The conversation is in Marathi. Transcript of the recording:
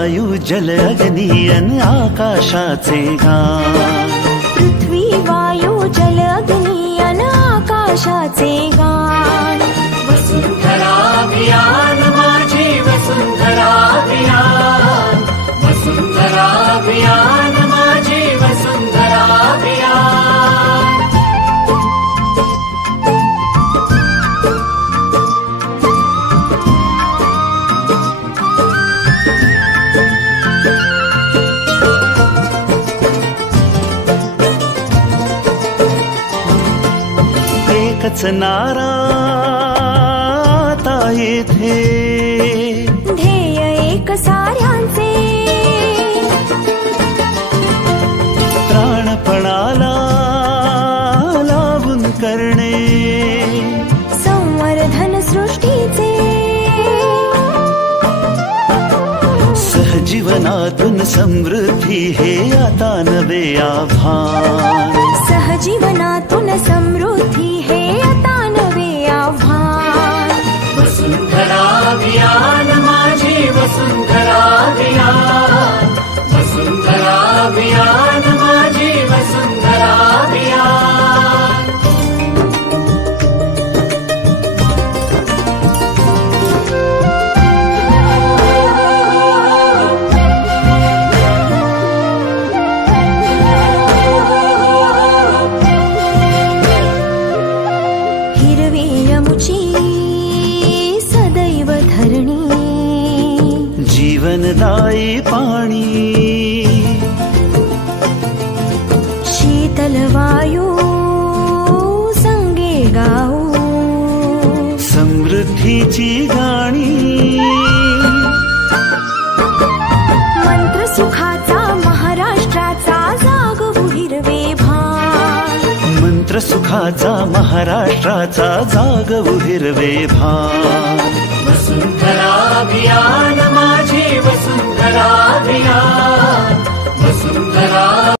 वायू जल अग्नी अन आकाशाचे गान। पृथ्वी वायू जल अग्नि अन आकाशाचे गान। वसुंधरा अभियान माझी वसुंधरा अभियान, वसुंधरा अभियान माझी वसुंधरा अभियान। एकच नारा आता येथे, ध्येय एक साऱ्यांचे। प्राणपणाला लावून करणे संवर्धन सृष्टीचे। सहजीवनातून समृद्धी हे आता नवे आव्हान। सहजीवनातून समृद्धी हे आता नवे आव्हान। वसुंधरा अभियान माझी वसुंधरा अभियान, वसुंधरा अभियान माझी वसुंधरा अभियान। सदैव धरणी जीवनदायी पाणी, शीतल वायू संगे गाऊ समृद्धीची गाणी। मंत्र सुखाचा महाराष्ट्राचा जागवू हिरवे भान। मंत्र सुखाचा महाराष्ट्राचा जागवू हिरवे भान। वसुंधरा अभियान माझी वसुंधरा अभियान,